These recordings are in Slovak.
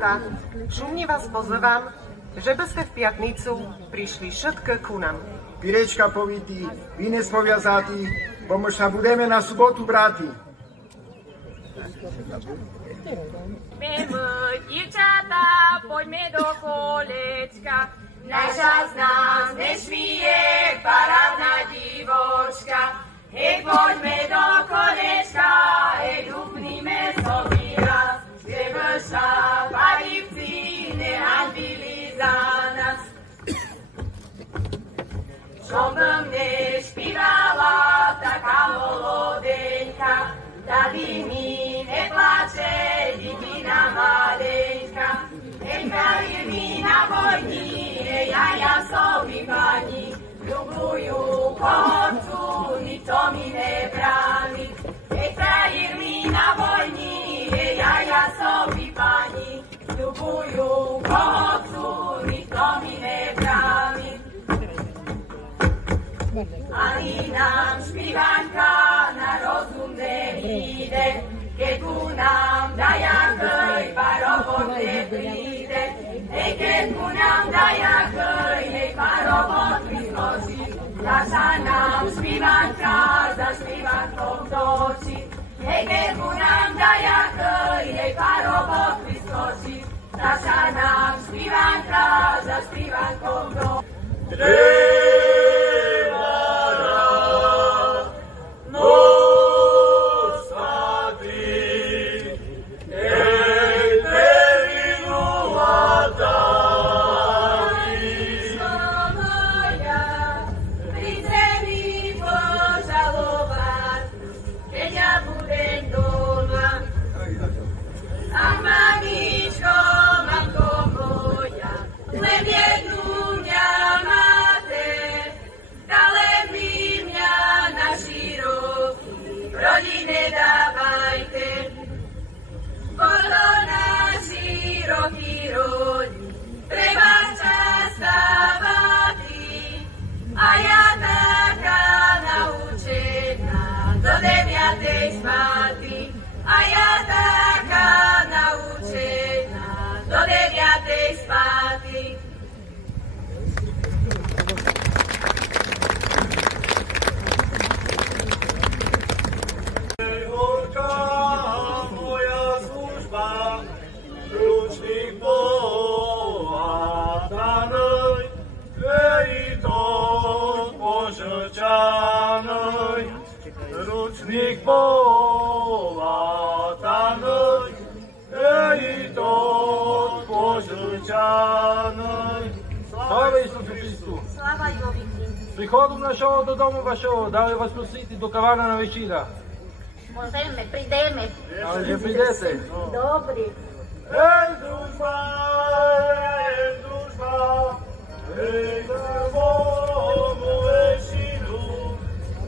brata, šumne vás pozývam, že by ste v piatnicu prišli všetko ku nám. Pirečka povitý, vínec poviazatý, bo možná budeme na sobotu bráti. My, dievčatá, poďme do kolečka, naša z nás nešvije parádna divočka. Hej, poďme do kolečka, hej, dupnime sobі raz, že vrša parivci nehanbili za nás. Čo by mne špívala taká molodenka, tady mi neplače dietina maleńka. Hej, kraje mi na vojni, hej, ja sobі pani, ľubujú pohodcu, nikto mi nebráni. Hej, kraje mi na vojni, hej, ja sobі pani, ľubujú pohodcu, nikto mi nebráni. Ani nám špívanka na rozum nevíde, keď ku nám dajakej parobot nepríde. Hej, keď ku nám dajakej, hej, parobot vyskočí, zaša nám špívanka za špívankou točí. Hej, keď ku nám dajakej, hej, parobot vyskočí, zaša nám špívanka za špívankou točí. Ručník polátanej, ej to požrčanej. Слава Ісусу Христу! Слава Його! З приходом нашого додому вашого дали вас просити до кавана на вечіря. Можемо, прийдемо. Але вже прийдете. Добре. Ей, дружба, ей, дорогому вечіру,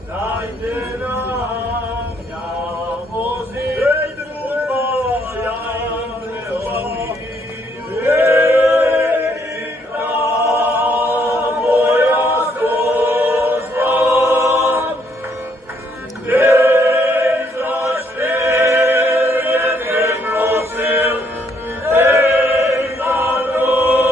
дайте нам яблози. Ей, дружба, я не обіду. Ей, та моя служба. Ей, завжди я не просив. Ей, за друг.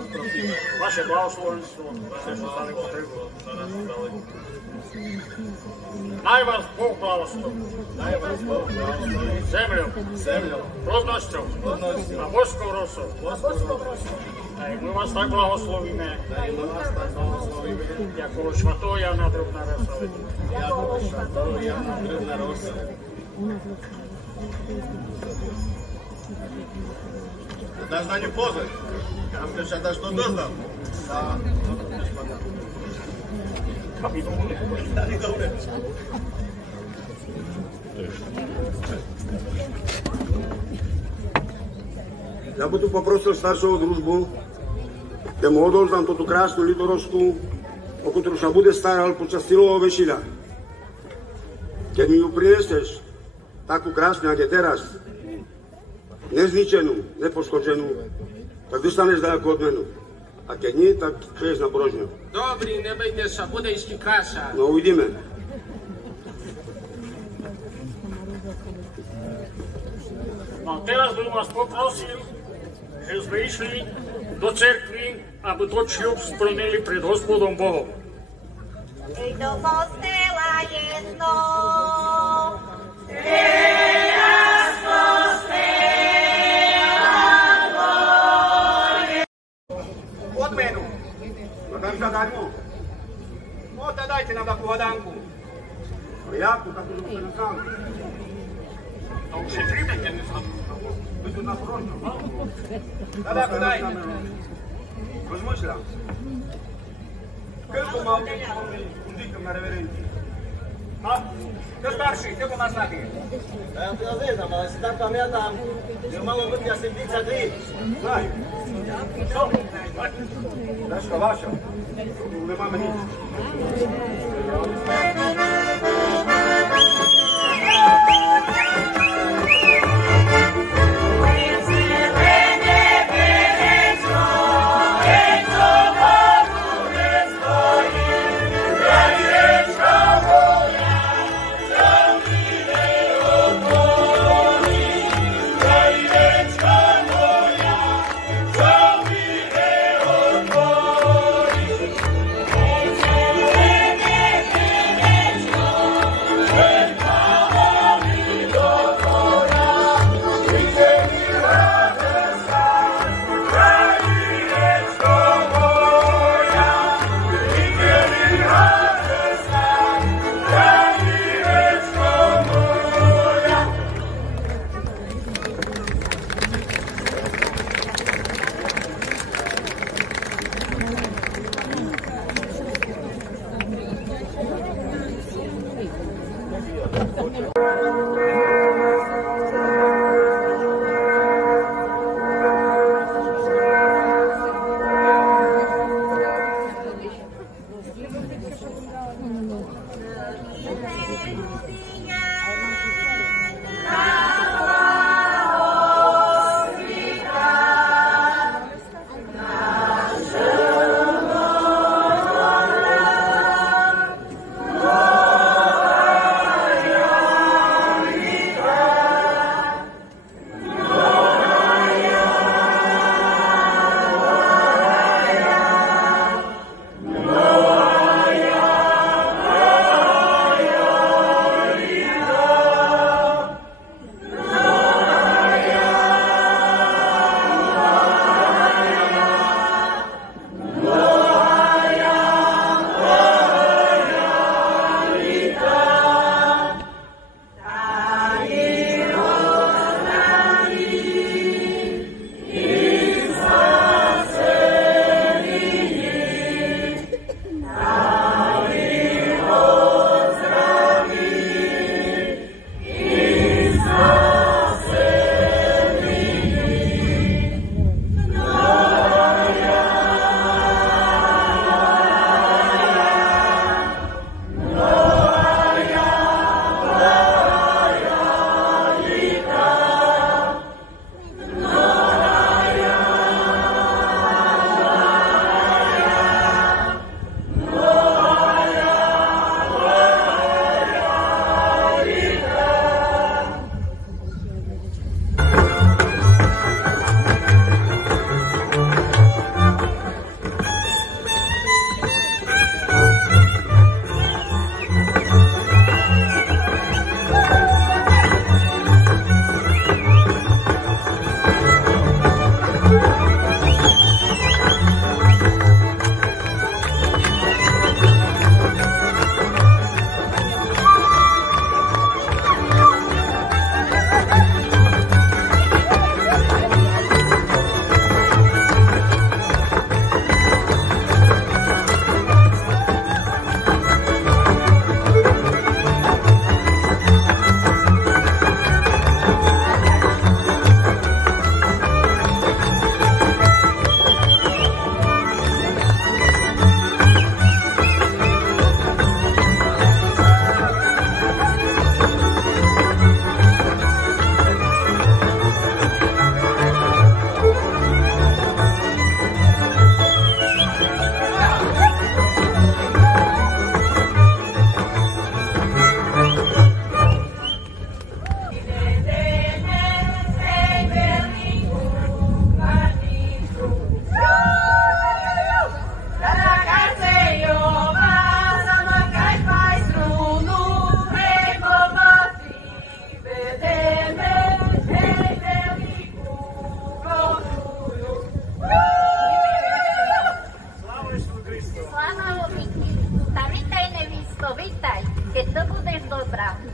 vás prosíme. Vaše blahoslovenstvo, vaše čo sa nepotrebujú. Naj vás Boh blahosloví. Daj vás Boh blahosloví. Zemľou, plodnosťou a božskou rosou. Aj my vás tak blahoslovíme, ako švató Jana drobná rosa. Dáš na ňu pozor. Tam keď dáš to doznam. Ja by tu poprosil staršou družbu, kde mu odovzdám túto krásnu litorožku, o ktorú sa bude staral počas silového vešila. Keď mi ju prineseš, takú krásnu, ako je teraz, nezničenú, nepoškodenú, tak dostaneš ďaleko odmenu. A keď nie, tak priješ na brožňu. Dobrý, nebejte sa, bude išti kráša. No uvidíme. No a teraz by vás poprosil, že sme išli do cerkvy, aby to sľub splnili pred Hospodom Bohom. Ej do kostela jedno. Odmenu. No dám zadarmo. No, tak dajte nám takú hodánku. Ale jakú, takú zostanú sám. To už je 3 keď Vyšli na brožňu. Tadáku daj. Rozmýšľam. Koľko mám díkom na reverencii? No, to starší, koľko máš na tým? Ja to ja neznam, ale si tak pamätám, že malo byť asi 33. Daj. Co? Daška vaša. Tu nemáme nič.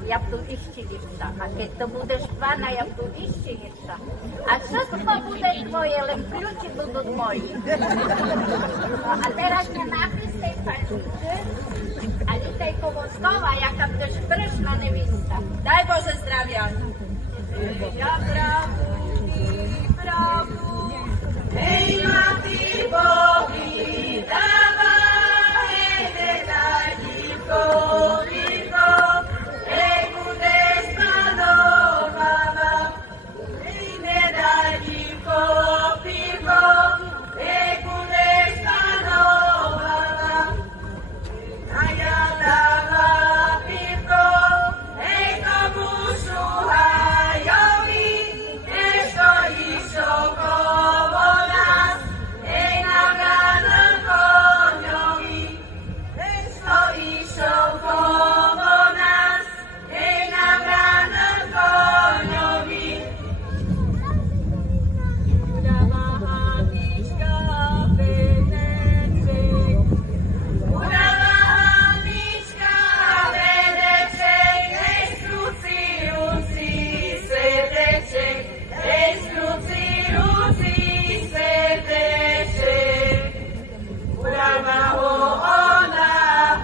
ja tu ešte niečo. A keď to budeš pána, ja tu ešte niečo. A všetko bude tvoje, len kľúči budú moji. No a teraz mňa napis tej paničke, ale tej Kovoskova, jaká budeš prešla nevista. Daj Bože zdravia. Ja pravdu, hej, mati Bohi, dávaj, nedaj divko, hej, budeš panovaná, hej, nedaj divko, hej, budeš panovaná, a ja dáva pivko, hej, tomu šuhajovi, ešto išlo kovo nás, hej, na branom koňovi, ešto išlo kovo nás, hej, na branom koňovi. Udava Hanička Beneček, udava Hanička Beneček, hej, skrucujúci srdeček, hej, skrucujúci srdeček. Udava ho ona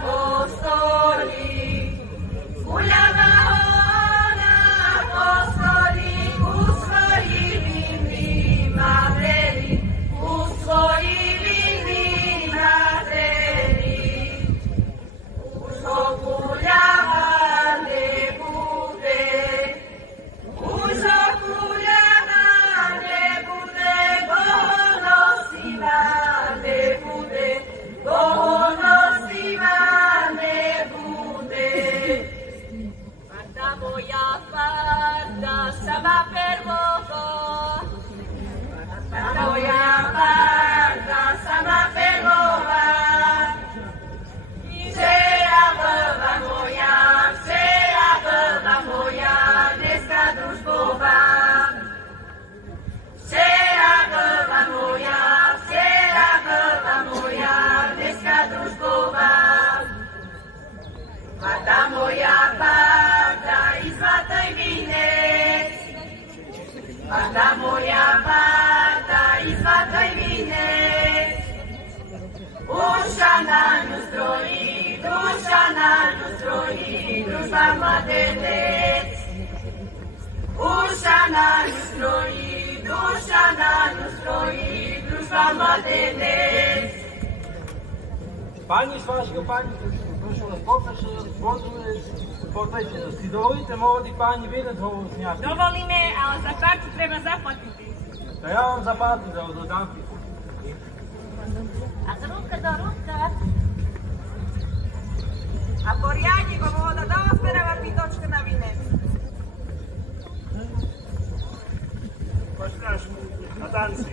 postolí, udava ho ona postolí, u svojej vinnej materi, u svojej vinnej materi. Už ho kuľava nebude, už ho kuľava nebude, bo ho nosivá nebude, bo ho nosivá nebude. Parta moja parta, sama pervovo, parta moja parta, sama pervova. Včera vlva moja, dneska družbová. Včera vlva moja, dneska družbová. Parta moja parta i zlatý vínec. Parta moja parta i zlatý vínec. Duša na ňu strojí, družba mladenec. Duša na ňu strojí, družba mladenec. Pani Svaško, pani, proszę nas potrzebuję, si dovolite modi pani vidjeti ovo snijati? Dovolíme, ale za kartu treba zaplatiť. Da ja vam zaplatim za ododanki. A z ruka do ruka. A poriadne, bo voda dala sperava pitočka na vinec. Počkáš na tanci.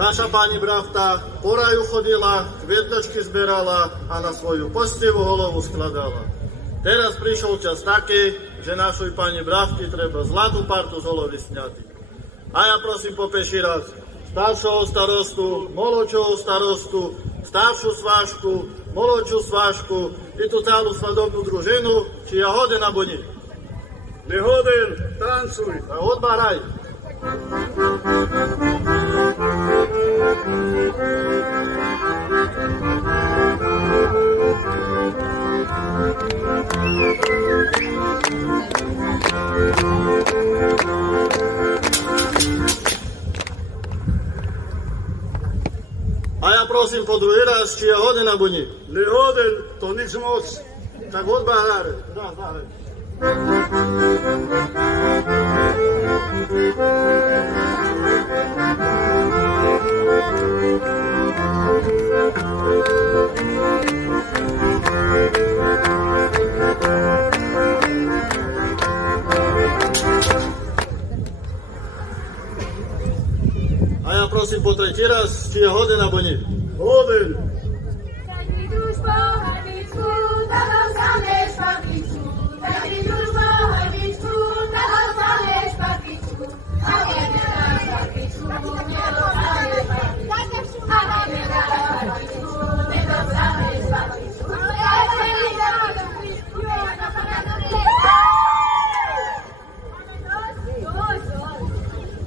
Naša pani Bravta po raju chodila, kvietnočky zberala a na svoju postivú holovu skladala. Teraz prišiel čas taký, že našej pani Bravky treba zlatú partu z holovy sňati. A ja prosím po peši raz staršieho starostu, molodšieho starostu, staršiu svášku, molodšiu svášku i tú celú svadobnú družinu, či ja hoden abo nie. Nehoden, tancuj. A odbáraj. A ja prosím po druhý raz, či je hoden abo nie. Nehoden, to nič moc. Tak odbáraj. Odbáraj. A ja prosím po tretí raz, či je hoden abo nie. Hoden.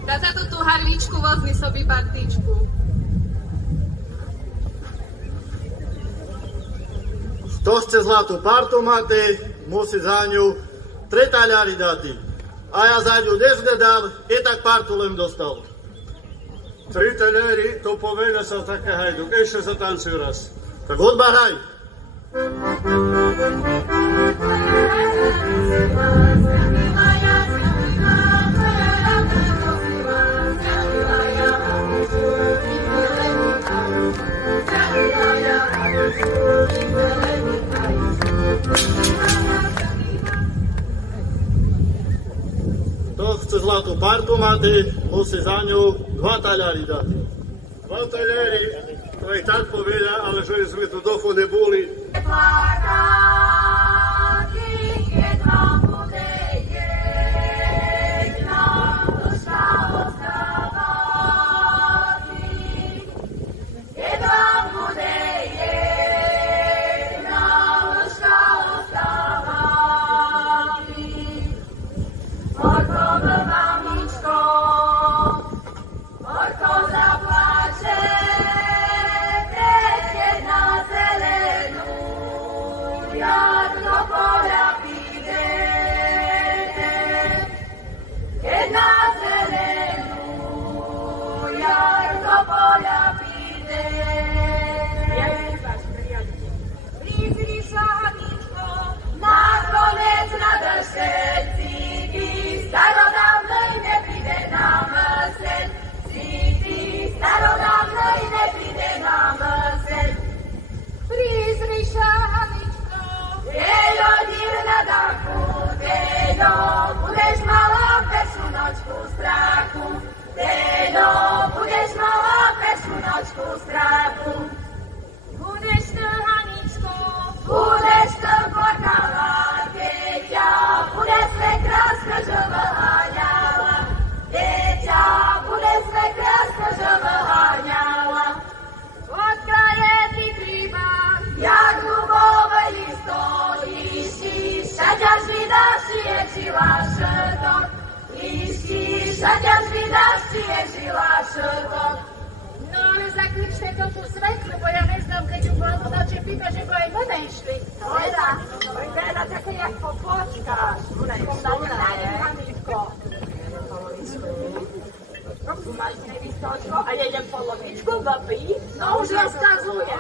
Dá za tú harvičku, vezmi sobie partičku. Kto chce zlatú partu mať, musí za ňu 3 taľári dať. A ja za ňu nežde dal, i tak partu len dostal. 3 taľári, to povedia sa také hajduk. Ešte sa tancuj raz. Tak odbáraj. Kto chce zlatú partu mať, musí za ňu 2 taľári dať. 2 taľári, to aj tak povedia, ale že sme tu dofo neboli. Jak do pola pide. tu svetlo, bo ja ne znam kad ću vodu da će pika, že go je vode išli. Vera, tako jak popočka. Máš nevysočko a jedem polovičku vopí, no už rozkazuje.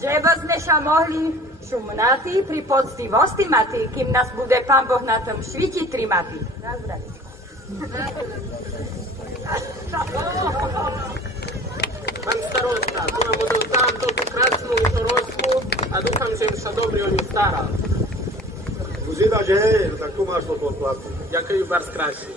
Že by sme sa mohli šumnati pri poctivosti mati, kým nás bude Pán Boh na tom šviti trimati. Na zdravičko. Pán starosta, tu nám odovzdám tú krásnu litorosku a dúfam, že sa dobre o ňu staral. Uzida, že hej, tak tu máš to podplatu. Ďakujem vás krásne.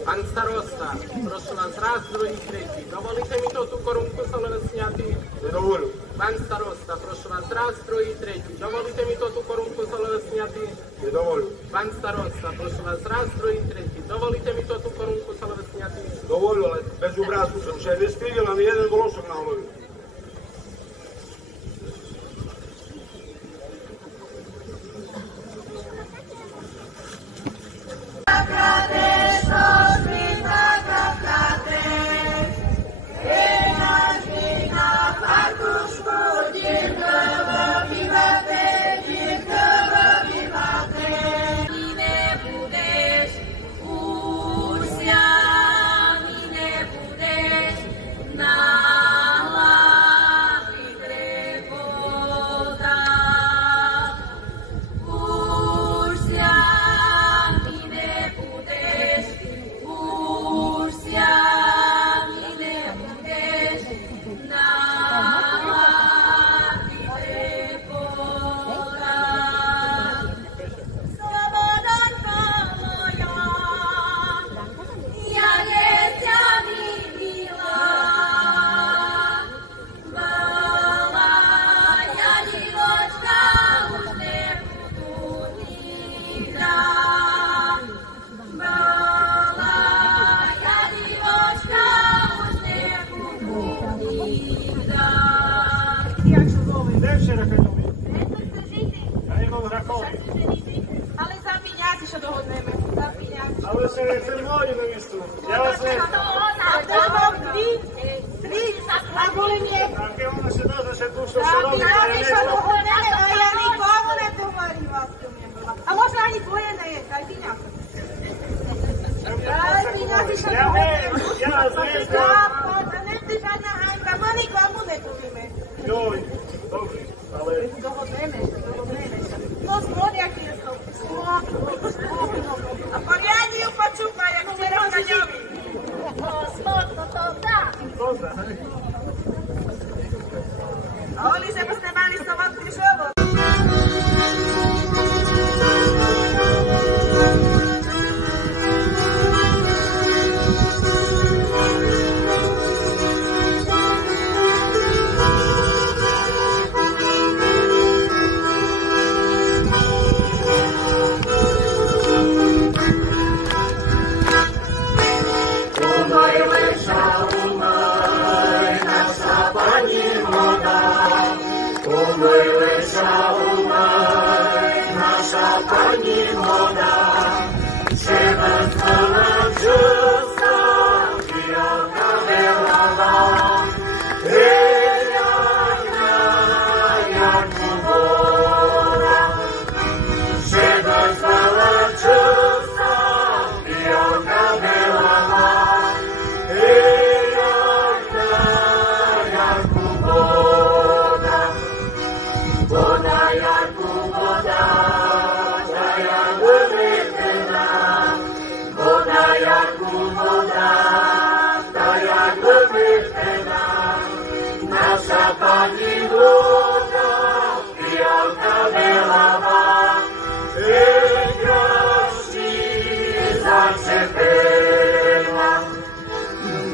Pán starosta, prosím vás, raz, druhý, tretí. Dovolíte mi to tú korunku sa len sňatý? Nedovolю. Pán starosta, prosím vás, raz, druhý, tretí. Dovolíte mi to tú korunku sa len sňatý? Nedovolю. Pán starosta, prosím vás, raz, druhý, tretí. Dovolíte mi to tú korunku sa len sňatý? Dovolju, ale bez obrázku som še neskrivil ani jeden vološok na hlavi. Ale zapíňaci sa dohodneme. Zapíňaci. Ale sa nechcem mladí na miestu. Ja vás ne... A to mám tri a boli nie. Také ona sa dá, že tu čo sa robí, to je Zapíňaci sa dohodneme a ja nikomu netumarím vás tu nebola. A možno ani tvoje ne je, zapíňaci. Zapíňaci sa dohodneme. Ja vás ne... A nechci žiadna hajka, ma nikomu netuvíme. Joj, dobrý, ale... Dohodneme. No smodiak je to. A poriadne ju počúvaj, ako ste rozdaňovi. No, smotno to dá. A oni sa ste mali s tobou križovo.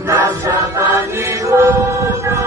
Nasza Pani Boga,